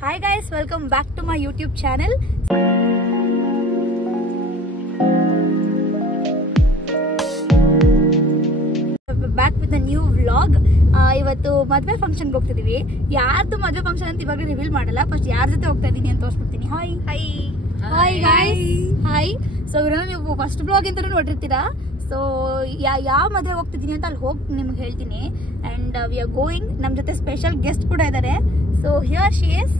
Hi guys, welcome back to my YouTube channel. Back with a new vlog. ಇವತ್ತು ಮದುವೆ function ಗೆ ಹೋಗ್ತಿದೀವಿ. ಯಾರ್ದು ಮದುವೆ ಫಂಕ್ಷನ್ ಅಂತ ಇವಾಗ ರಿವೀಲ್ ಮಾಡಲ್ಲ. ಫಸ್ಟ್ ಯಾರ ಜೊತೆ ಹೋಗ್ತಾ ಇದೀನಿ ಅಂತ ತೋರಿಸ್ಬಿಡ್ತೀನಿ. Hi guys. ಹಾಯ್. ಸೊ ನೀವು ಫಸ್ಟ್ ಬ್ಲಾಗ್ ಅಂತಾನೂ ನೋಡಿರ್ತೀರಾ. ಸೊ ಯಾವ ಮದುವೆ ಹೋಗ್ತಿದ್ದೀನಿ ಅಂತ ಅಲ್ಲಿ ಹೋಗಿ ನಿಮ್ಗೆ ಹೇಳ್ತೀನಿ. And we are going. ನಮ್ಮ ಜೊತೆ ಸ್ಪೆಷಲ್ ಗೆಸ್ಟ್ ಕೂಡ ಇದ್ದಾರೆ. So here she is.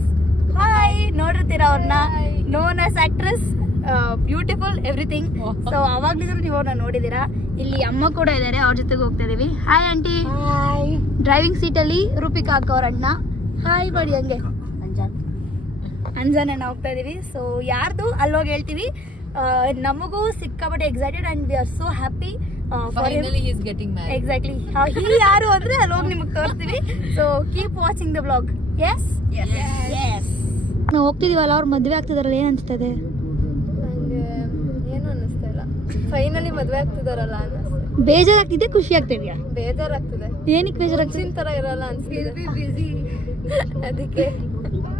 Hi. ನೋಡಿರ್ತೀರಾ ಅವ್ರನ್ನ. Known as actress, beautiful, everything. So ಅವಾಗ್ಲಿದ್ರು ನೀವು ಅವ್ರನ್ನ ನೋಡಿದೀರಾ. ಇಲ್ಲಿ ಅಮ್ಮ ಕೂಡ ಇದ್ದಾರೆ, ಅವ್ರ ಜೊತೆಗೆ ಹೋಗ್ತಾ ಇದೀವಿ. Hi aunty. ಡ್ರೈವಿಂಗ್ ಸೀಟ್ ಅಲ್ಲಿ ರೂಪಿಕಾ ಅಕ್ಕ ಅವ್ರ ಅಣ್ಣ. ಹಾಯ್ ಮಾಡಿ ಹಂಗೆ. ಅಂಜಾನ ಹೋಗ್ತಾ ಇದೀವಿ. ಸೊ ಯಾರ್ದು ಅಲ್ಲೋಗಿ ಹೇಳ್ತೀವಿ. ನಮಗೂ ಸಿಕ್ಕಾಪಟ್ಟೆ excited and we are so happy. Finally he is getting married. Exactly. ಯಾರು ಅಂದ್ರೆ ಅಲ್ಲಿ ಹೋಗಿ ನಿಮಗೆ ತೋರಿಸ್ತೀವಿ. So keep watching the blog. Yes ನಾವು ಹೋಗ್ತಿದೀವಲ್ಲ, ಅವ್ರ ಮದ್ವೆ ಆಗ್ತಿದಾರಲ್ಲ, ಏನ್ ಅನ್ಸ್ತದೆ? ನಂಗೆ ಏನು ಅನ್ನಿಸ್ತಾ ಇಲ್ಲ. ಫೈನಲಿ ಮದ್ವೆ ಆಗ್ತಿದಾರಲ್ಲ ಅನ್ನಿಸ್ತಾ. ಬೇಜಾರಾಗ್ತಿದೆ, ಖುಷಿ ಆಗ್ತಿದ್ಯಾ? ಬೇಜಾರಾಗ್ತಿದೆ. ಏನಕ್ಕೆ ಬೇಜಾರಾಗ್ತಿದೆ? ತರ ಇರಲ್ಲ ಅನ್ಸ್ತಿದೆ. ಅದಕ್ಕೆ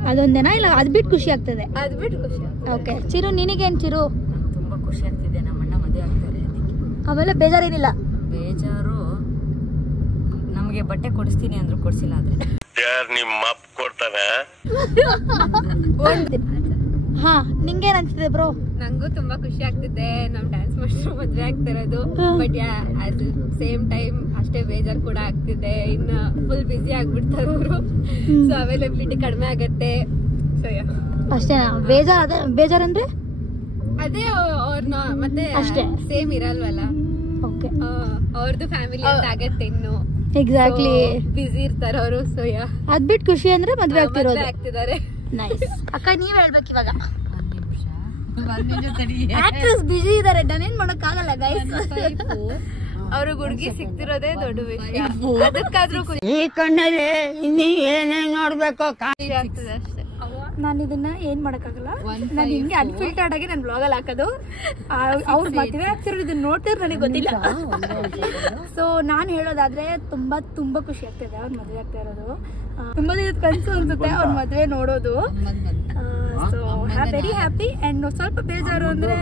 ಅದೊಂದೇನಾ ಇಲ್ಲ ಅದ್ ಬಿಟ್ಟು ಖುಷಿ ಆಗ್ತದೆ? ಅದ್ ಬಿಟ್ಟು ಖುಷಿ. ಓಕೆ. ಚಿರು, ನಿನಗೇನ್ ಚಿರು? ತುಂಬಾ ಖುಷಿ ಆಗ್ತಿದೆ. ನಮ್ಮ ಅಣ್ಣ ಮದ್ವೆ ಆಗ್ತಾರೆ. ಅವೆಲ್ಲ ಬೇಜಾರೇನಿಲ್ಲ? ಬೇಜಾರು ನಮಗೆ ಬಟ್ಟೆ ಕೊಡಿಸ್ತೀನಿ ಅಂದ್ರು ಕೊಡ್ಸಿಲ್ಲ. ಆದ್ರೆ ನಿಮ್ಮ ಅಪ್ಪ ಕೊಡ್ತಾನೆ. ಹಾ, ನಿಂಗೇನ್ ಅನ್ಸಿದೆ ಬ್ರೋ? ನಂಗೂ ತುಂಬಾ ಖುಷಿ ಆಗ್ತಿದೆ. ನಮ್ ಡ್ಯಾನ್ಸ್ ಮಾಸ್ಟರ್ ಮದ್ವೆ ಆಗ್ತಾ ಇರೋದು. ಬಟ್ ಅಟ್ ಸೇಮ್ ಟೈಮ್ ಅಷ್ಟೇ ಬೇಜಾರ್ ಕೂಡ ಆಗ್ತಿದೆ. ಇನ್ನ ಫುಲ್ ಬಿಸಿ ಆಗ್ಬಿಡ್ತಾರೆ ಅವರು. ಸೊ ಅವೈಲಬಿಲಿಟಿ ಕಡಿಮೆ ಆಗತ್ತೆ. ಸೊ ಅಷ್ಟೇನಾ? ಬೇಜಾರಂದ್ರೆ ಅದೇ ಅವ್ರನ್ನ ಮತ್ತೆ ಅಷ್ಟೇ ಸೇಮ್ ಇರಲ್ವಲ್ಲ. ಓಕೆ. ಅವ್ರದ್ದು ಫ್ಯಾಮಿಲಿ ಅಂತ ಆಗತ್ತೆ. ಇನ್ನು ಎಕ್ಸಾಕ್ಟ್ಲಿ ಬಿಸಿ ಇರ್ತಾರೆ ಅವರು. ಸೊ ಅದ್ ಬಿಟ್ಟು ಖುಷಿ ಅಂದ್ರೆ ಮದ್ವೆ ಆಗ್ತಿರೋದು. ಆಗ್ತಿದ್ದಾರೆ. ನೈಸ್. ಅಕ್ಕ ನೀವ್ ಹೇಳ್ಬೇಕು ಇವಾಗ. ಆಕ್ಟ್ರೆಸ್ ಬಿಸಿ ಇದಾರೆ, ನಾನೇನ್ ಮಾಡಕ್ ಆಗಲ್ಲ ಗೈಸ್. ಅವ್ರಿಗೆ ಹುಡುಗಿ ಸಿಗ್ತಿರೋದೇ ದೊಡ್ಡ ವಿಷಯ. ಅದಕ್ಕಾದ್ರೂ ಈ ಕಣ್ಣಲ್ಲಿ ಇನ್ನೀ ಏನೇನ್ ನೋಡ್ಬೇಕು ಖುಷಿ ಆಗ್ತದೆ ಅಷ್ಟೇ. ನಾನು ಇದನ್ನ ಏನ್ ಮಾಡಕ್ಕಾಗಲ್ಲ. ನಾನು ಹಿಂಗೆ ಅನ್ಫಿಲ್ಟರ್ಡ್ ಆಗಿ ನಾನು ಬ್ಲಾಗ್ ಅಲ್ಲಿ ಹಾಕೋದು. ಅವ್ರ ಮದುವೆ ಆಗ್ತಿರೋದು ಇದನ್ನ ನೋಡ್ತಿರೋ ನನಗೆ ಗೊತ್ತಿಲ್ಲ. ಸೊ ನಾನ್ ಹೇಳೋದಾದ್ರೆ ತುಂಬಾ ತುಂಬಾ ಖುಷಿ ಆಗ್ತಿದೆ ಅವ್ರ ಮದುವೆ ಆಗ್ತಾ ಇರೋದು. ತುಂಬಾ ದಿನದ ಕನ್ಸು ಅನ್ಸುತ್ತೆ ಅವ್ರ ಮದುವೆ ನೋಡೋದು. So very happy. ಅಂಡ್ ಸ್ವಲ್ಪ ಬೇಜಾರು ಅಂದ್ರೆ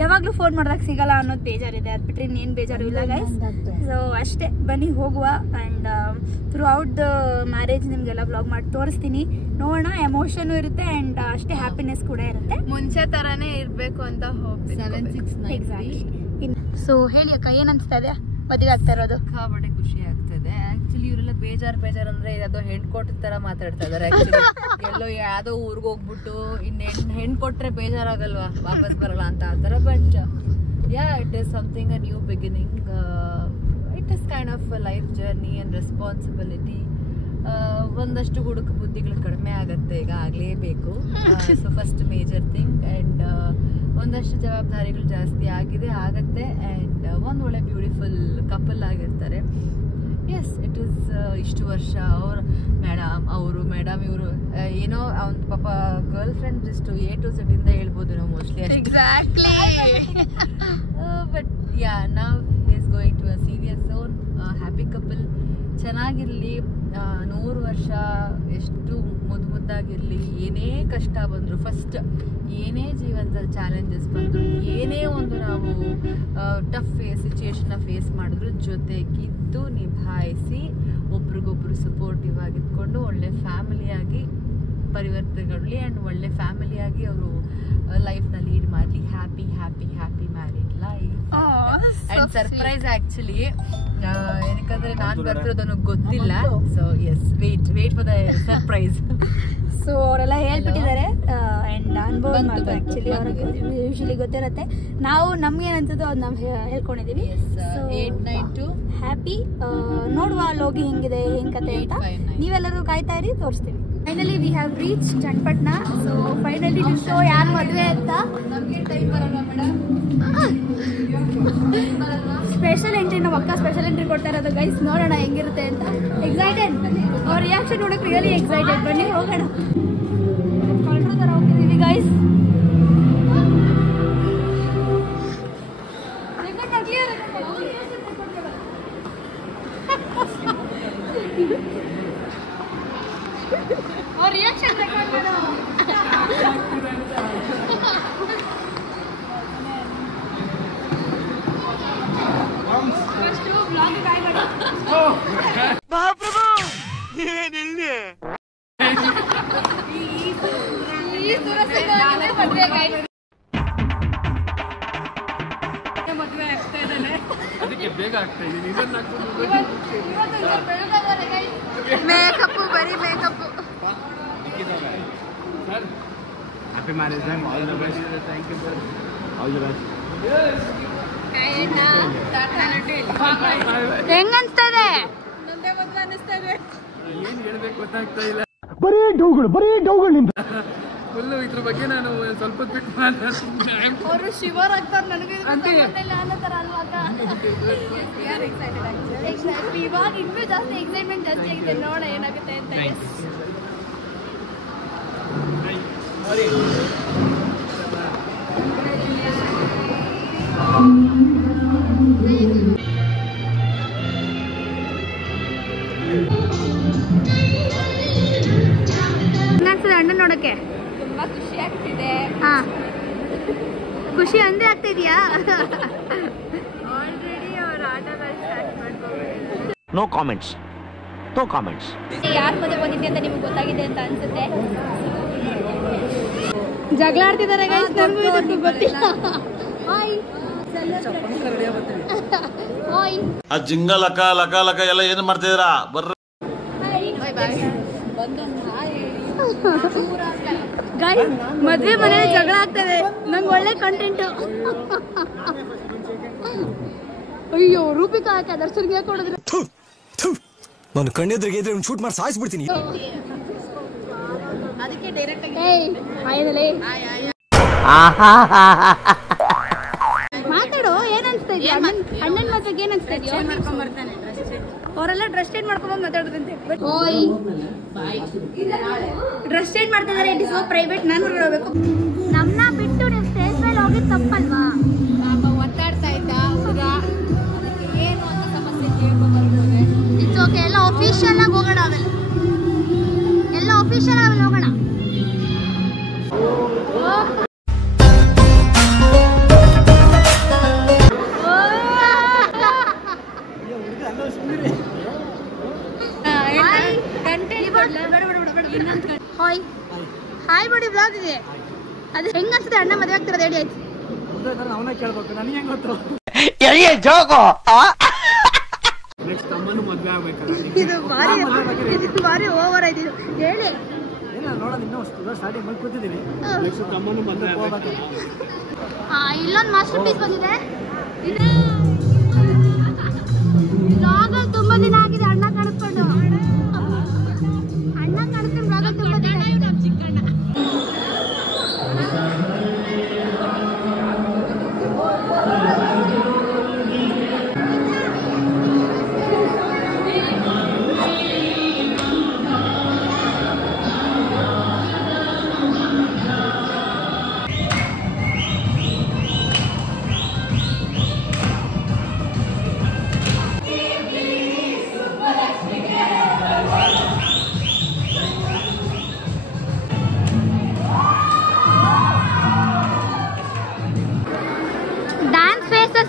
ಯಾವಾಗ್ಲೂ ಫೋನ್ ಮಾಡಿದಾಗ ಸಿಗಲ್ಲ ಅನ್ನೋದು ಬೇಜಾರಿದೆ. ಅದ್ ಬಿಟ್ರೆ ಇನ್ನೇನ್ ಬೇಜಾರು ಇಲ್ಲ ಗೈಸ್. ಸೊ ಅಷ್ಟೇ, ಬನ್ನಿ ಹೋಗುವ. And through out the marriage ನಿಮ್ಗೆಲ್ಲ ಬ್ಲಾಗ್ ಮಾಡಿ ತೋರಿಸ್ತೀನಿ. ನೋಡೋಣ. ಎಮೋಷನ್ ಇರುತ್ತೆ ಅಂಡ್ ಅಷ್ಟೇ ಹ್ಯಾಪಿನೆಸ್ ಕೂಡ ಇರುತ್ತೆ. ಮುಂಚೆ ತರಾನೇ ಇರ್ಬೇಕು ಅಂತ ಸೊ ಹೇಳಿ ಅಕ್ಕ, ಏನ್ ಅನ್ಸ್ತಾ ಇದೆ ಮದುವೆ ಆಗ್ತಾ ಇರೋದು? ಸಿಕ್ಕಾಪಟ್ಟೆ ಖುಷಿ ಆಗ್ತದೆ. ಆಕ್ಚುಲಿ ಇವರೆಲ್ಲ ಬೇಜಾರ್ ಅಂದ್ರೆ ಯಾವುದೋ ಹೆಣ್ಕೊಟ್ಟ ತರ ಮಾತಾಡ್ತಾ ಇದಾರೆ. ಎಲ್ಲೋ ಯಾವ್ದೋ ಊರ್ಗ್ ಹೋಗ್ಬಿಟ್ಟು ಹೆಣ್ ಕೊಟ್ರೆ ಬೇಜಾರಾಗಲ್ವಾ, ವಾಪಸ್ ಬರಲ್ಲ ಅಂತ ಆತರ. But it is something a new beginning. It is kind of life journey and responsibility. ಒಂದಷ್ಟು ಹುಡುಕ ಬುದ್ಧಿಗಳು ಕಡಿಮೆ ಆಗತ್ತೆ, ಈಗ ಆಗ್ಲೇಬೇಕು. So first major thing. And ಒಂದಷ್ಟು ಜವಾಬ್ದಾರಿಗಳು ಜಾಸ್ತಿ ಆಗತ್ತೆ. ಅಂಡ್ ಒಂದ್ ಒಳ್ಳೆ ಬ್ಯೂಟಿಫುಲ್ ಕಪಲ್ ಆಗಿರ್ತಾರೆ. ಎಸ್, ಇಟ್ ಇಸ್ ಇಷ್ಟು ವರ್ಷ ಅವರು ಮೇಡಮ್ ಇವರು ಏನೋ ಅವ್ನ ಪಾಪ ಗರ್ಲ್ ಫ್ರೆಂಡ್ ಇಷ್ಟು A to Z ಇಂದ ಹೇಳ್ಬೋದು ನಾವು ಮೋಸ್ಟ್ಲಿ. ಎಕ್ಸಾಕ್ಟ್ಲಿ. ಬಟ್ ನಾವ್ he is going to a serious zone. Happy couple. ಚೆನ್ನಾಗಿರ್ಲಿ. 100 ವರ್ಷ ಎಷ್ಟು ಮುದ್ದಾಗಿರ್ಲಿ. ಏನೇ ಕಷ್ಟ ಬಂದ್ರು, ಫಸ್ಟ್ ಏನೇ ಜೀವನದಲ್ಲಿ ಚಾಲೆಂಜಸ್ ಬಂದ್ರು, ಏನೇ ಒಂದು ನಾವು ಟಫ್ ಸಿಚುಯೇಷನ್ ಫೇಸ್ ಮಾಡಿದ್ರು, ಜೊತೆಗಿದ್ದು ನಿಭಾಯಿಸಿ ಒಬ್ರಿಗೊಬ್ರು ಸಪೋರ್ಟಿವ್ ಆಗಿದ್ಕೊಂಡು ಒಳ್ಳೆ ಫ್ಯಾಮಿಲಿಯಾಗಿ ಪರಿವರ್ತನೆಗೊಳ್ಳಿ ಅಂಡ್ ಒಳ್ಳೆ ಫ್ಯಾಮಿಲಿಯಾಗಿ ಅವರು ಲೈಫ್ನ ಲೀಡ್ ಮಾಡಲಿ. Happy happy happy married life. And surprise actually ಏನಕ್ಕಂದ್ರೆ ನಾನ್ ಬರ್ತಿರೋದು ನನಗೆ ಗೊತ್ತಿಲ್ಲ. So yes, wait for the surprise. So ಅವರೆಲ್ಲ ಹೇಳ್ಬಿಟ್ಟಿದ್ದಾರೆ. ಅಂಡ್ ಅನುಭವ ಮಾಡ್ತಾರೆ. ಆಕ್ಚುಲಿ ಅವ್ರಿಗೆ ಯೂಶಲಿ ಗೊತ್ತಿರುತ್ತೆ. ನಾವು ನಮ್ಗೆ ಏನಂತದೋ ಅದು ನಾವು ಹೇಳ್ಕೊಂಡಿದೀವಿ. 892 ಹ್ಯಾಪಿ. ನೋಡುವ ಅಲ್ಲಿ ಹೋಗಿ ಹೆಂಗಿದೆ, ಹೆಂಗ್ ಕತೆ ಅಂತ. ನೀವೆಲ್ಲರೂ ಕಾಯ್ತಾ ಇರಿ, ತೋರಿಸ್ತೀವಿ. Finally we have reach Channapatna. So finally to show ಯಾರು ಮದುವೆ ಅಂತ. ನಮಗೆ ಟೈಮ್ ಬರಲ್ಲ ಮೇಡಮ್. ಸ್ಪೆಷಲ್ ಎಂಟ್ರಿ, ನಮ್ಮ ಅಕ್ಕ ಸ್ಪೆಷಲ್ ಎಂಟ್ರಿ ಕೊಡ್ತಾ ಇರೋದು ಗೈಸ್. ನೋಡೋಣ ಹೆಂಗಿರುತ್ತೆ ಅಂತ. ಎಕ್ಸೈಟೆಡ್. ಅವ್ರ ರಿಯಾಕ್ಷನ್ ನೋಡಕ್ ರಿಯಲಿ ಎಕ್ಸೈಟೆಡ್. ಬನ್ನಿ ಹೋಗೋಣ. ಕಳ್ರ ತರ ಹೋಗ್ತಿದೀವಿ ಗೈಸ್. ಅವ್ರ ರಿಯಾಕ್ಷನ್ ಮದುವೆ ಆಗ್ತಾ ಇದ್ದಾನೆ, ಅದಕ್ಕೆ ಬೇಗ ಆಗ್ತಾ ಇದ್ದೀನಿ. ಮೇಕಪ್ ಬರೀ makeup. Sir happy marriage time, all the best. Thank you sir, all the best. ಹೆಂಗ್ ಅನ್ಸ್ತಾ ಇದೆ? ಏನು ಹೇಳ್ಬೇಕು ಗೊತ್ತಾಗ್ತಾ ಇಲ್ಲ. ಬರೀ ಡೌಗಳು ನಿಮ್ದು. ಫುಲ್ಲು ಇದ್ರ ಬಗ್ಗೆ ನಾನು ಸ್ವಲ್ಪ ಬಿಟ್ಟು ಮಾತಾಡ್ತೀನಿ. ಅವರು ಶಿವರ್ ಆಗ್ತಾರೆ, ನನಗೆ ಅನ್ನೋ ತರ ಅಲ್ವಾ? ಇವಾಗ ಇನ್ನೂ ಜಾಸ್ತಿ ಎಕ್ಸೈಟ್ಮೆಂಟ್ ಜಾಸ್ತಿ ಆಗಿದೆ, ನೋಡ ಏನಾಗುತ್ತೆ ಅಂತ. ಅಣ್ಣ ನೋಡಕ್ಕೆ ತುಂಬಾ ಖುಷಿ ಆಗ್ತಿದೆ. ಹಾ, ಖುಷಿ ಅಂದೇ ಆಗ್ತಾ ಇದೆಯಾ? ಆಲ್ರೆಡಿ ಅವ್ರ ಆಟಗಳು ಸ್ಟಾರ್ಟ್ ಮಾಡ್ಕೊಂಡಿದ್ದಾರೆ. No comments. ಯಾರ ಮದುವೆ ಬಂದಿದೆ ಅಂತ ನಿಮ್ಗೆ ಗೊತ್ತಾಗಿದೆ ಅಂತ ಅನ್ಸುತ್ತೆ. ಜಗಳ ಆಡ್ತಿದ್ದಾರೆ ಗೈಸ್, ನನಗೂ ಇದಕ್ಕೂ ಗೊತ್ತಿಲ್ಲ. Hi hi. ಆ ಜಿಂಗ ಲಕ ಲಕ ಲಕ ಎಲ್ಲ ಏನು ಮಾಡ್ತಿದ್ದೀರಾ? ಬರ್ರಿ. ಗೈಸ್, ಮದ್ವೆ ಮನೇಲಿ ಜಗಳ ಆಗ್ತದೆ, ನಂಗೆ ಒಳ್ಳೆ ಕಂಟೆಂಟ್. ಅಯ್ಯೋ, ರೂಪಿಕಾ ಹಾಕ ದರ್ಶನ್ಗೆ ಕೊಡಿದ್ರು. ನಾನು ಕಣ್ಣೆದ್ರಿಗೆ ಇದ್ರೆ ಒಂದು ಶೂಟ್ ಮಾಡಿ ಸಾಯಿಸ್ಬಿಡ್ತೀನಿ. ಅದಕ್ಕೆ ಡೈರೆಕ್ಟ್ ಮಾತಾಡೋ. ಏನ್ ಅನ್ಸ್ತಾ ಇದೆಯಾ ಅಣ್ಣನ ಮದ್ವೆಗೆ? ಏನ್ ಅನ್ಸ್ತಾ ಇದೆಯಾ? ಅವರೆಲ್ಲ ಡ್ರೆಸ್ ಚೇಂಜ್ ಮಾಡ್ಕೊಂಡ್ ಮಾತಾಡೋದಂತೆ. ಓಯ್, ಡ್ರೆಸ್ ಚೇಂಜ್ ಮಾಡ್ತಾ ಇದಾರೆ. It is so private. ನಾನು ಹೊರಗಡೆ ಹೋಗ್ಬೇಕು. ನಮ್ಮನ್ನ ಬಿಟ್ಟು ನೀವು ಸ್ಟೇಜ್ ಮೇಲೆ ಹೋಗಿದ್ ತಪ್ಪಲ್ವಾ? ಒತ್ತಾಡ್ತಾ ಇದ್ದ ಹುಡುಗ, ಅದಕ್ಕೆ ಏನು ಅಂತ ಸಮಸ್ಯೆ ಕೇಳ್ಕೊಂಡ್ಬರ್ಬೋದು. ಇಟ್ಸ್ ಓಕೆ, ಎಲ್ಲ ಆಫೀಷಿಯಲ್ ಆಗಿ ಹೋಗೋಣ. ಆಮೇಲೆ ಎಲ್ಲ ಆಫೀಷಿಯಲ್ ಆಗಿ ಹೋಗೋಣ. ಹಾಯ್ ಹಾಯ್ ಮಾಡಿ ಬ್ಲಾಗ್ ಇದೆ. ಅದು ಹೆಂಗ ಅನ್ಸುತ್ತೆ ಅಣ್ಣ ಮದುವೆ ಆಗ್ತಿರೋದು? ಹೇಳಿ ಆಯ್ತು. ಅವನೇ ಕೇಳ್ಬೇಕು, ನನಗೆ ಹೆಂಗ್ ಗೊತ್ತು? ನೆಕ್ಸ್ಟ್ ಅಮ್ಮನು ಮದ್ವೆ ಆಗ್ಬೇಕಲ್ಲ. ಇದು ಭಾರಿ ಓವರ್ ಆಯ್ತು. ಹೇಳಿ ನೋಡೋದು, ಇನ್ನೂ ಸ್ಟಾರ್ಟಿಂಗ್ ಬಂದು ಕೂತಿದ್ದೀನಿ. ನೆಕ್ಸ್ಟ್ ಅಮ್ಮನು ಮದ್ವೆ ಆಗ್ಬೇಕು. ಇಲ್ಲೊಂದು ಮಾಸ್ಟರ್ ಪೀಸ್ ಬಂದಿದೆ. ಬ್ಲಾಗಲ್ಲಿ ತುಂಬಾ ದಿನ ಆಗಿದೆ ಅಣ್ಣ ಕಾಣಿಸ್ಕೊಂಡು. ಅಣ್ಣ ಕಾಣಿಸ್ಕೊಂಡು ಬ್ಲಾಗಲ್ಲಿ ತುಂಬಾ ದಿನ.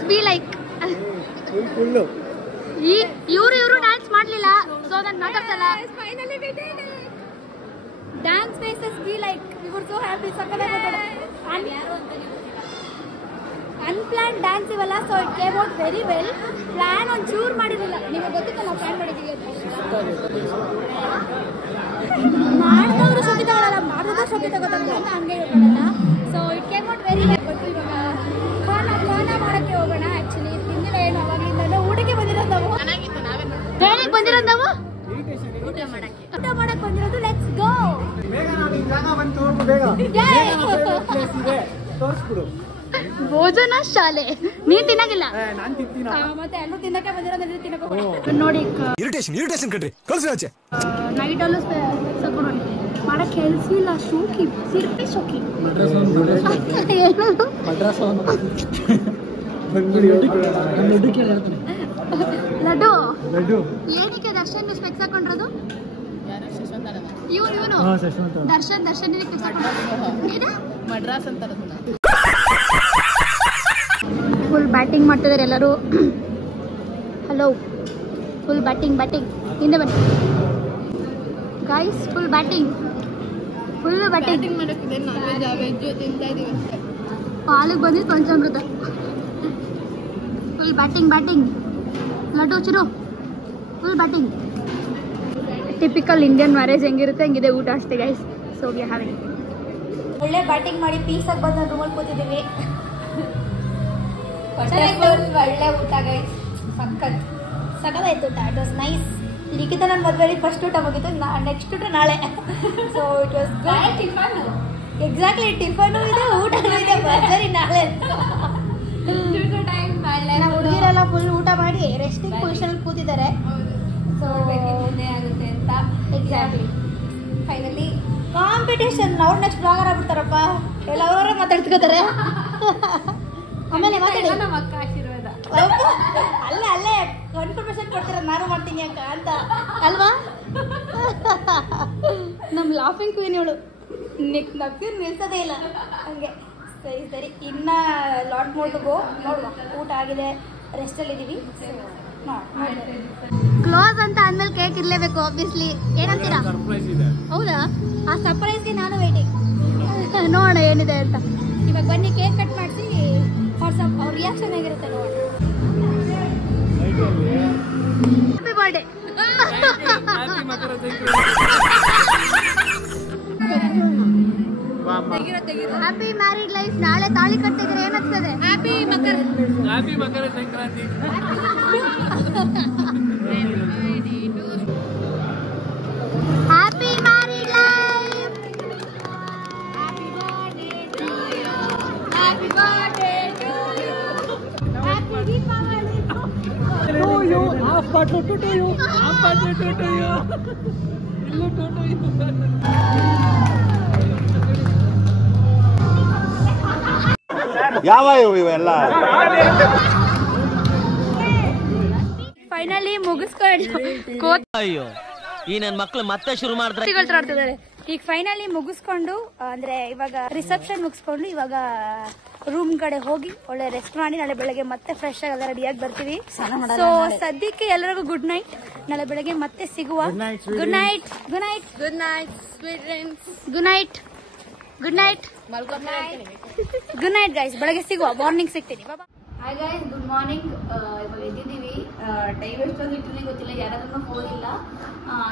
ಬಿ ಲೈಕ್ ಇವರು ಡ್ಯಾನ್ಸ್ ಮಾಡ್ಲಿಲ್ಲ, ಸೊ ನಾನು ಮಾತಾಡ್ಸಲ್ಲ. ಡ್ಯಾನ್ಸ್ ಫೇಸಸ್ ಬಿ ಲೈಕ್ ಇವರು ಸೋ ಹ್ಯಾಪಿ. ಅನ್ಪ್ಲಾನ್ ಡ್ಯಾನ್ಸ್ ಇವಲ್ಲ, so it came out very well. Plan ಒಂದು ಚೂರ್ ಮಾಡಿರಲಿಲ್ಲ. ನಿಮಗೆ ಗೊತ್ತಿತ್ತು ನಾವು ಪ್ಲಾನ್ ಮಾಡಿದ್ದೀವಿ ಅಂತ. ಮಾಡಿದವರು ಶೋಕಿ ತಗೊಳ್ಳಲ್ಲ, ಮಾಡಿದವರು ಶೋಕಿ ತಗೋತಾರಲ್ಲ ಅಂತ ಹಂಗೆ ಹೇಳ್ಕೊಳಲ್ಲ. So it came out very well. ಗೊತ್ತು ಇವಾಗ ಖಾನ ಮಾಡೋಕ್ಕೆ ಹೋಗೋಣ. ಆ್ಯಕ್ಚುಲಿ ತಿಂದಿಲ್ಲ ಏನು, ಅವಾಗಲಿಂದ ಊಟಕ್ಕೆ ಬಂದಿರೋದು ನಾವು. ಹೇಳಕ್ಕೆ ಬಂದಿರೋದು ನಾವು ಊಟ ಮಾಡಕ್ಕೆ ಬಂದಿರೋದು. Let's go. ಭೋಜನ ಶಾಲೆ. ನೀನ್ ತಿನ್ನಂಗಿಲ್ಲ ಮತ್ತೆ ಅಲ್ಲೂ ತಿನ್ನಕ್ಕೆ ಬಂದಿರೋದು. ತಿನ್ನಕ್ಕೆ ನೋಡಿ ಇರಿಟೇಷನ್ ಕಣ್ರಿ, ಕಳ್ಸಿ ಆಚೆ. ನೈಟ್ ಅಲ್ಲೂ ಸ್ವಲ್ಪ ಮಾಡಕ್ಕೆ ಕೆಲಸಿಲ್ಲ. ಶೋಕಿ ಸಿರ್ಪಿ ಶೋಕಿ ಲಡ್ಡು ಏನಕ್ಕೆ ದರ್ಶನ್ ಸ್ಪೆಕ್ಸ್ ಹಾಕೊಂಡ್ರದು? ಇವನು ದರ್ಶನ್ ಮಡ್ರಾಸ್ ಅಂತ ಫುಲ್ ಬ್ಯಾಟಿಂಗ್ ಮಾಡ್ತಿದ್ದಾರೆ ಎಲ್ಲರೂ. ಹಲೋ, ಫುಲ್ ಬ್ಯಾಟಿಂಗ್ ಹಿಂದೆ ಬನ್ನಿ ಗೈಸ್. ಫುಲ್ ಬ್ಯಾಟಿಂಗ್ ಪಾಲಿಗೆ ಬಂದಿದ್ದು ಪಂಚಾಮೃತ. Full batting laddu Chiru full batting. Typical Indian marriage ಹೆಂಗಿರುತ್ತೆ ಹಂಗಿದೆ ಊಟ ಅಷ್ಟೇ ಗೈಸ್. ಸೊ ವಿ ಹ್ಯಾವಿಂಗ್ ಒಳ್ಳೆ ಬ್ಯಾಟಿಂಗ್ ಮಾಡಿ ಪೀಸಾಗಿ ಬಂದು ರೂಮಲ್ಲಿ ಕೂತಿದ್ದೀವಿ. ಒಳ್ಳೆ ಊಟ ಗೈಸ್, ಸಖತ್ತಾಯ್ತು ಊಟ. It was nice. ಇದಕ್ಕಿಂತ ನನ್ನ ಮದುವೆಯಲ್ಲಿ ಫಸ್ಟ್ ಊಟ ಮುಗಿತು, ನೆಕ್ಸ್ಟ್ ಊಟ ನಾಳೆ. So it was tiffin. Exactly, tiffin ಇದೆ ಊಟನೂ ಇದೆ, ಭರ್ಜರಿ ನಾಳೆ. ನಾವು ಹುಡುಗಿರೆಲ್ಲ ಫುಲ್ ಊಟ ಮಾಡಿ ರೆಸ್ಟಿಂಗ್ ಪೊಸಿಷನ್ ಕೂತಿದ್ದಾರೆ. ಸೊ ಮುಂದೆ ಆಗುತ್ತೆ ಅಂತ. ಎಕ್ಸಾಕ್ಟ್ಲಿ. Finally competition. ಅವ್ರು ನೆಕ್ಸ್ಟ್ ಬ್ಲಾಗರ್ ಆಗ್ಬಿಡ್ತಾರಪ್ಪ, ಎಲ್ಲ ಅವರವರೇ ಮಾತಾಡ್ತಿರ್ತಾರೆ. ಆಮೇಲೆ ಮಾತಾಡಿ ನಮ್ಮ ಅಕ್ಕ ಆಶೀರ್ವಾದ. ಅಲ್ಲೇ ಕನ್ಫರ್ಮೇಶನ್ ಕೊಡ್ತಾರೆ ನಾನು ಮಾಡ್ತೀನಿ ಅಕ್ಕ ಅಂತ ಅಲ್ವಾ. ನಮ್ಮ ಲಾಫಿಂಗ್ ಕ್ವೀನ್ ಇವಳು, ನಕ್ಕಿ ನಿಲ್ಸೋದೇ ಇಲ್ಲ ಹಂಗೆ. ಸರಿ ಇನ್ನ ಲಾಟ್ ಮೋರ್ ಟು ಗೋ. ನೋಡುವ, ಊಟ ಆಗಿದೆ, ರೆಸ್ಟಲ್ಲಿದ್ದೀವಿ. ಕ್ಲೋಸ್ ಅಂತ ಅಂದ್ಮೇಲೆ ಕೇಕ್ ಇರಲೇಬೇಕು ಆಬ್ವಿಯಸ್ಲಿ. ಏನಂತೀರಾ? ಹೌದಾ? ಆ ಸರ್ಪ್ರೈಸ್ಗೆ ನಾನು ವೇಟಿಂಗ್. ನೋಡೋಣ ಏನಿದೆ ಅಂತ. ಇವಾಗ ಬನ್ನಿ ಕೇಕ್ ಕಟ್ ಮಾಡಿಸಿ ಅವ್ರ ರಿಯಾಕ್ಷನ್ ಹೇಗಿರುತ್ತೆ ನೋಡೋಣ. Happy birthday. Happy married life. ನಾಳೆ ತಾಳಿ ಕಟ್ಟಿದ್ರೆ ಏನಾಗ್ತದೆ? Happy Makara Sankranti. Happy married life. Happy birthday to you. Happy birthday to you. Happy Deepavali to you. Half bottle to you. Half bottle to you. ಇಲ್ಲೂ to you. ಯಾವ ಇವೆಲ್ಲ finally ಮುಗಿಸ್ಕೊಂಡು ಅಯ್ಯೋ ಈ ನನ್ನ ಮಕ್ಳು ಮತ್ತೆ ಶುರು ಮಾಡಿದ್ರೆ ಈಗ ಫೈನಲಿ ಮುಗಿಸ್ಕೊಂಡು ಅಂದ್ರೆ ಇವಾಗ ರಿಸೆಪ್ಷನ್ ಮುಗಿಸ್ಕೊಂಡು ಇವಾಗ ರೂಮ್ ಕಡೆ ಹೋಗಿ ಒಳ್ಳೆ ರೆಸ್ಟ್ ಮಾಡಿ ನಾಳೆ ಬೆಳಗ್ಗೆ ಮತ್ತೆ ಫ್ರೆಶ್ ಆಗಿ ಎಲ್ಲ ರೆಡಿಯಾಗಿ ಬರ್ತೀವಿ. ಸೊ ಸದ್ಯಕ್ಕೆ ಎಲ್ಲರಿಗೂ ಗುಡ್ ನೈಟ್. ನಾಳೆ ಬೆಳಗ್ಗೆ ಮತ್ತೆ ಸಿಗುವ. Good night. Good night. Good night sweet dreams. Good night. Good night. Good night guys. ಬೆಳಗ್ಗೆ ಸಿಗುವ, ಮಾರ್ನಿಂಗ್ ಸಿಗ್ತೀನಿ. Hi guys, good morning. ಇವಾಗ ಎದ್ದಿದ್ದೀವಿ. ಟೈಮ್ ಎಷ್ಟೊಂದು ಇಟ್ಟಿನಿ ಗೊತ್ತಿಲ್ಲ, ಯಾರಾದ್ರೂ ಫೋನ್ ಇಲ್ಲ.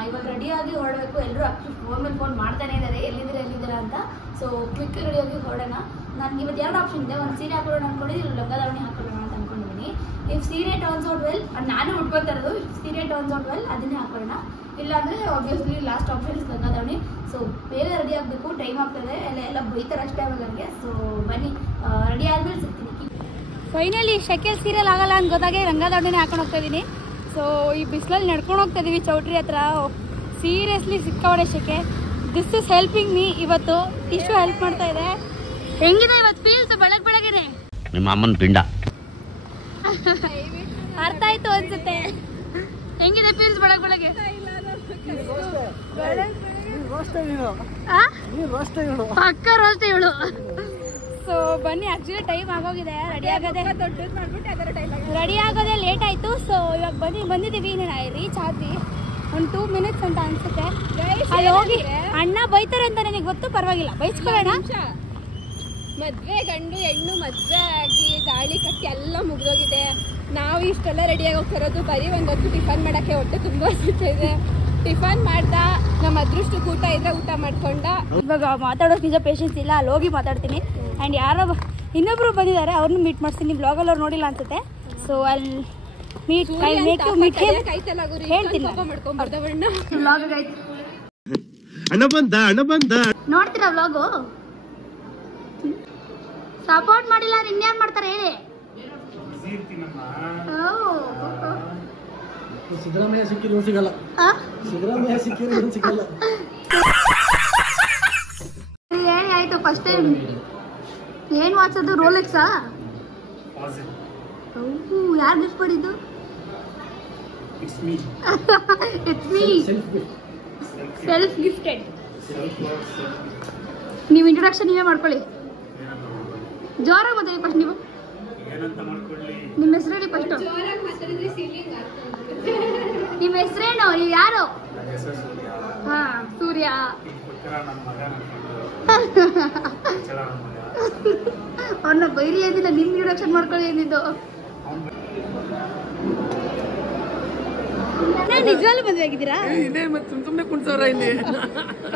ಇವಾಗ ರೆಡಿಯಾಗಿ ಹೊರಡಬೇಕು. ಎಲ್ಲರೂ ಆಕ್ಚುಲಿ ಫೋನ್ ಮೇಲೆ ಫೋನ್ ಮಾಡ್ತಾನೆ ಇದ್ದಾರೆ, ಎಲ್ಲಿದ್ದೀರಾ ಅಂತ. ಸೊ ಕ್ವಿಕ್ ರೆಡಿಯಾಗಿ ಹೊರಡೋಣ. ನನಗೆ ಇವತ್ತು ಎರಡು ಆಪ್ಷನ್ ಇದೆ. ಒಂದು ಸೀರೆ ಹಾಕೊಳ್ಳೋಣ ಅನ್ಕೊಂಡಿದ್ದೀನಿ, ಲಂಗ ದಾವಣಿ ಹಾಕೊಳ್ಳೋಣ ಅಂತ ಅನ್ಕೊಂಡಿದ್ದೀನಿ. ಇಫ್ ಸೀರೆ ಟರ್ನ್ಸ್ ಔಟ್ ವೆಲ್, ನಾನು ಉಟ್ಕೊತಾ ಇರೋದು, ಸೀರೆ ಟರ್ನ್ಸ್ ಔಟ್ ವೆಲ್ ಅದನ್ನೇ ಹಾಕೊಳ್ಳೋಣ. ಇಲ್ಲಾಂದರೆ ಆಬ್ವಿಯಸ್ಲಿ ಲಾಸ್ಟ್ ಆಪ್ಷನ್ ಇಸ್ ಲಂಗ ದಾವಣಿ. ಸೊ ಬೇಗ ರೆಡಿ ಆಗಬೇಕು, ಟೈಮ್ ಆಗ್ತದೆ. ಎಲ್ಲ ಬೈತಾರೆ ಅಷ್ಟೇ ನನಗೆ. ಸೊ ಬನ್ನಿ, ರೆಡಿ ಆದ್ಮೇಲೆ ಸಿಗ್ತೀನಿ. ಫೈನಲಿ ಶೆಕೆಲ್ ಸೀರಿಯಲ್ ಆಗಲ್ಲ ಅಂತ ಗೊತ್ತಾಗೆ ರಂಗದಾವಣಿನೇ ಹಾಕೊಂಡು ಹೋಗ್ತಾ ಇದ್ದೀನಿ. ಸೊ ಈ ಬಿಸಿಲಲ್ಲಿ ನಡ್ಕೊಂಡು ಹೋಗ್ತಾ ಇದೀವಿ ಚೌಟ್ರಿ ಹತ್ರ. ಸೀರಿಯಸ್ಲಿ ಸಿಕ್ಕಾವಡೆ ಶೆಕೆ. This is helping me. ಇವತ್ತು ಟಿಶ್ಯೂ ಹೆಲ್ಪ್ ಮಾಡ್ತಾ ಇದೆ. ಹೆಂಗಿದೆ ಇವತ್ತು ಫೀಲ್ಸ್? ಬೆಳಗ್ಗೆನೆ ನಿಮ್ಮ ಅಮ್ಮನ ಪಿಂಡ ಅರ್ಥ ಆಯ್ತು ಅನ್ಸುತ್ತೆ. ಹೆಂಗಿದೆ ಫೀಲ್ಸ್ ಬೆಳಗ್ಗೆ? ಪಕ್ಕ ರೋಸ್ಟ್ ಇವಳು. ಸೊ ಬನ್ನಿ, ಆಕ್ಚುಲಿ ಟೈಮ್ ಆಗೋಗಿದೆ. ರೆಡಿ ಆಗೋದೇ ಲೇಟ್ ಆಯ್ತು. ಸೊ ಇವಾಗ ಬಂದಿದ್ದೀವಿ. ರೀಚ್ ಆದ್ವಿ ಒಂದು 2 minutes ಅಂತ ಅನ್ಸುತ್ತೆ. ಅಲ್ಲಿ ಹೋಗಿ ಅಣ್ಣ ಬೈತಾರೆ ಅಂತ ನನಗೆ ಗೊತ್ತು, ಪರವಾಗಿಲ್ಲ ಬೈಸ್ಕೊಳ್ಳೋಣ. ಮದ್ವೆ ಗಂಡು ಹೆಣ್ಣು ಮದ್ವೆ ಆಗಿ ಗಾಳಿ ಕಟ್ಟಿ ಎಲ್ಲ ಮುಗ್ದೋಗಿದೆ. ನಾವು ಇಷ್ಟೆಲ್ಲ ರೆಡಿಯಾಗಿ ಹೋಗ್ತಿರೋದು ಬರೀ ಒಂದೊತ್ತು ಟಿಫನ್ ಮಾಡಕ್ಕೆ. ಹೊಟ್ಟೆ ತುಂಬಾ ಇದೆ. ಟಿಫನ್ ಮಾಡ್ತಾ ನಮ್ಮ ಅದೃಷ್ಟಕ್ಕೆ ಊಟ ಇದ್ರೆ ಊಟ ಮಾಡ್ಕೊಂಡ. ಇವಾಗ ಮಾತಾಡೋಕೆ ನಿಜ ಪೇಷನ್ಸ್ ಇಲ್ಲ. ಅಲ್ಲಿ ಹೋಗಿ ಮಾತಾಡ್ತೀನಿ. ಆ್ಯಂಡ್ ಯಾರೋ ಇನ್ನೊಬ್ರು ಬಂದಿದ್ದಾರೆ, ಅವ್ರನ್ನ ಮೀಟ್ ಮಾಡ್ತೀನಿ. ಬ್ಲಾಗಲ್ಲಿ ಅವ್ರು ನೋಡಿಲ್ಲ ಅನ್ಸುತ್ತೆ. ಸೊ ಅಲ್ಲಿ ಹೇಳ್ತೀನಿ. ನೋಡ್ತೀರಾ ವ್ಲಾಗು? ಸಪೋರ್ಟ್ ಮಾಡಿಲ್ಲ ಅಂದ್ರೆ ಇನ್ಯಾರು ಮಾಡ್ತಾರೆ ಹೇಳಿ? ಸಿದ್ದರಾಮಯ್ಯ ಸಿಕ್ಕಿರೋ ಸಿಗಲ್ಲ. ಸಿದ್ದರಾಮಯ್ಯ ಸಿಕ್ಕಿರೋ ಸಿಗಲ್ಲ. ಏನ್ ಆಯ್ತು ಫಸ್ಟ್ ಟೈಮ್? ಏನ್ ವಾಚದು? ರೋಲೆಕ್ಸಾ? ಯಾರು ಗಿಫ್ಟ್ ಮಾಡಿದ್ದು? It's me. Self gifted. ನೀವು ಇಂಟ್ರೊಡಕ್ಷನ್ ನೀವೇ ಮಾಡ್ಕೊಳ್ಳಿ. ಜೋರಾಗಿ ಮಾತಾಡಿ ಫಸ್ಟ್. ನೀವು ನಿಮ್ಮ ಹೆಸರು ಹೇಳಿ ಫಸ್ಟ್. ನಿಮ್ಮ ಹೆಸರೇನು? ನೀವು ಯಾರು? ಹಾ, ಸೂರ್ಯ. ಅವ್ರನ್ನ ಬೈರಿ ಏನಿಲ್ಲ, ನಿಮ್ ಇಂಟ್ರೊಡಕ್ಷನ್ ಮಾಡ್ಕೊಳ್ಳಿ ಏನಿದ್ದು. ನಿಜವಾಗ್ಲೂ ಮದುವೆ ಆಗಿದ್ದೀರಾ? ಸುಮ್ಮನೆ ಕುಣ್ಸೋರ ಇಲ್ಲಿ.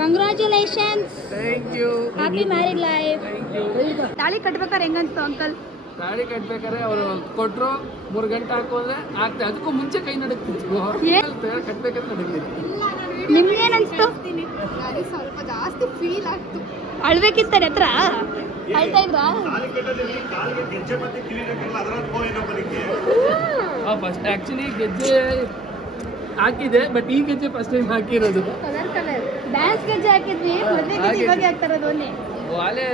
Congratulations, thank you. Happy married life. ತಾಳಿ ಕಟ್ಬೇಕಾದ್ರೆ ಹೆಂಗನ್ಸ್ತು ಅಂಕಲ್? ತಾಳಿ ಕಟ್ಬೇಕಾದ್ರೆ ಅವರು ಕೊಟ್ರು 3 ಗಂಟೆ ಹಾಕೋದ್ರೆ ಆಗ್ತದೆ, ಅದಕ್ಕೂ ಮುಂಚೆ ಕೈ ನಡುಕ್ತಿತ್ತು. ಕಟ್ಬೇಕಾದ್ರೆ ನಡುಕ್ತಿತ್ತು. ನಿಮ್ಗೇನ್ ಅನ್ಸ್ತು? ಸ್ವಲ್ಪ ಜಾಸ್ತಿ ಫೀಲ್ ಆಗ್ತು. ಅಳ್ಬೇಕಿತ್ತ ಹತ್ರ? ಅಳ್ತಾ ಇದ್ರಾ? ಫಸ್ಟ್ ಆಕ್ಚುಲಿ ಗೆಜ್ಜೆ ಹಾಕಿದೆ, ಬಟ್ ಈ ಗೆಜ್ಜೆ ಫಸ್ಟ್ ಟೈಮ್ ಹಾಕಿರೋದು. ಡ್ಯಾನ್ಸ್ ಗೆಜ್ಜೆ ಹಾಕಿದ್ವಿ, ಮದುವೆ ಗೆಜ್ಜೆ ಇವಾಗ ಹಾಕ್ತಾ ಇರೋದು ಒಂದೇ. ವಾಲೆ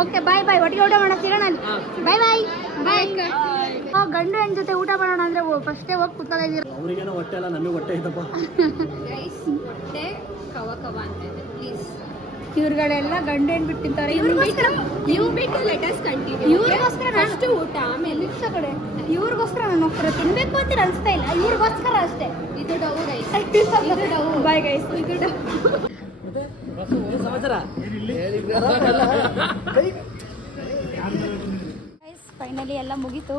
ಓಕೆ, ಬಾಯ್ ಬಾಯ್. ಒಟ್ಟಿಗೆ ಊಟ ಮಾಡೋಣ, ಸಿಗೋಣ. ಬಾಯ್ ಬಾಯ್ ಬಾಯ್. ಗಂಡು ಹೆಣ್ಣು ಜೊತೆ ಊಟ ಮಾಡೋಣ ಅಂದ್ರೆ ಫಸ್ಟೇ ಹೋಗಿ ಕೂತ್ತಾ ಇದೀರ. ಅವ್ರಿಗೇನೋ ಹೊಟ್ಟೆ ಅಲ್ಲ, ನಮಗೆ ಹೊಟ್ಟೆ ಐತಪ್ಪ. ಹೊಟ್ಟೆ ಕವ ಕವ ಅಂತ ಇದೆ. ಪ್ಲೀಸ್ ಇವ್ರುಗಳೆಲ್ಲ ಗಂಡು ಹೆಣ್ಣು ಬಿಟ್ಟು ತಿಂತಾರೆ. ಇವ್ರಿಗೋಸ್ಕರ ಫಸ್ಟ್ ಊಟ, ಆಮೇಲೆ ಕಡೆ ಇವ್ರಿಗೋಸ್ಕರ ನಾನು ಹೋಗ್ತಾರೆ ತಿನ್ಬೇಕು ಅಂತ ಅನ್ಸ್ತಾ ಇಲ್ಲ, ಇವ್ರಿಗೋಸ್ಕರ ಅಷ್ಟೇ. ಇದು ಡೌ ರೈಸ್. Bye guys. ಇದು ಡೌ. ಫೈನಲಿ ಎಲ್ಲ ಮುಗೀತು.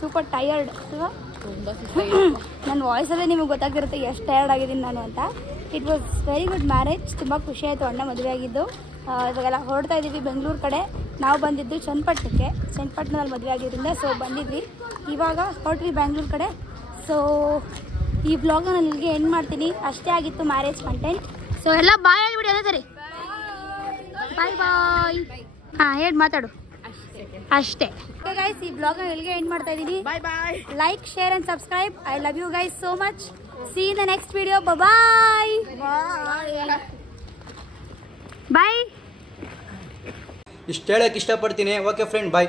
ಸೂಪರ್ ಟಯರ್ಡ್ ಅಲ್ವಾ? ನನ್ನ ವಾಯ್ಸಲ್ಲೇ ನಿಮಗೆ ಗೊತ್ತಾಗ್ತಿರುತ್ತೆ ಎಷ್ಟು ಟಯರ್ಡ್ ಆಗಿದ್ದೀನಿ ನಾನು ಅಂತ. It was very good marriage. ತುಂಬ ಖುಷಿ ಆಯಿತು ಅಣ್ಣ ಮದುವೆ ಆಗಿದ್ದು. ಇವಾಗೆಲ್ಲ ಹೊರಡ್ತಾ ಇದ್ದೀವಿ ಬೆಂಗಳೂರು ಕಡೆ. ನಾವು ಬಂದಿದ್ದು ಚನ್ನಪಟ್ಟಣದಲ್ಲಿ ಮದುವೆ ಆಗಿದ್ದರಿಂದ ಸೊ ಬಂದಿದ್ವಿ. ಇವಾಗ ಹೊರಟ್ವಿ ಬ್ಯಾಂಗ್ಳೂರು ಕಡೆ. ಸೊ ಈ ವ್ಲಾಗ್ನ ನಾನು ಇಲ್ಲಿಗೆ ಎಂಡ್ ಮಾಡ್ತೀನಿ. ಅಷ್ಟೇ ಆಗಿತ್ತು ಮ್ಯಾರೇಜ್ ಕಂಟೆಂಟ್. ಸೊ ಎಲ್ಲ ಬಾಯ್ ಆಗಿಬಿಡಿ ಅದೇ ಸರಿ. ಬಾಯ್ ಬಾಯ್. ಹಾಂ ಹೇಳಿ ಮಾತಾಡು. ಅಷ್ಟೇ ಗೈಸ್, ಈ ಬ್ಲಾಗ್ನ ಇಲ್ಲಿಗೆ ಎಂಡ್ ಮಾಡ್ತಾ ಇದ್ದೀನಿ. Bye bye. Like, share and subscribe. I love you guys so much. See you in the next video. Bye-bye. Bye. ಇಷ್ಟು ಹೇಳಕ್ಕೆ ಇಷ್ಟಪಡ್ತೀನಿ. ಓಕೆ ಫ್ರೆಂಡ್, ಬಾಯ್.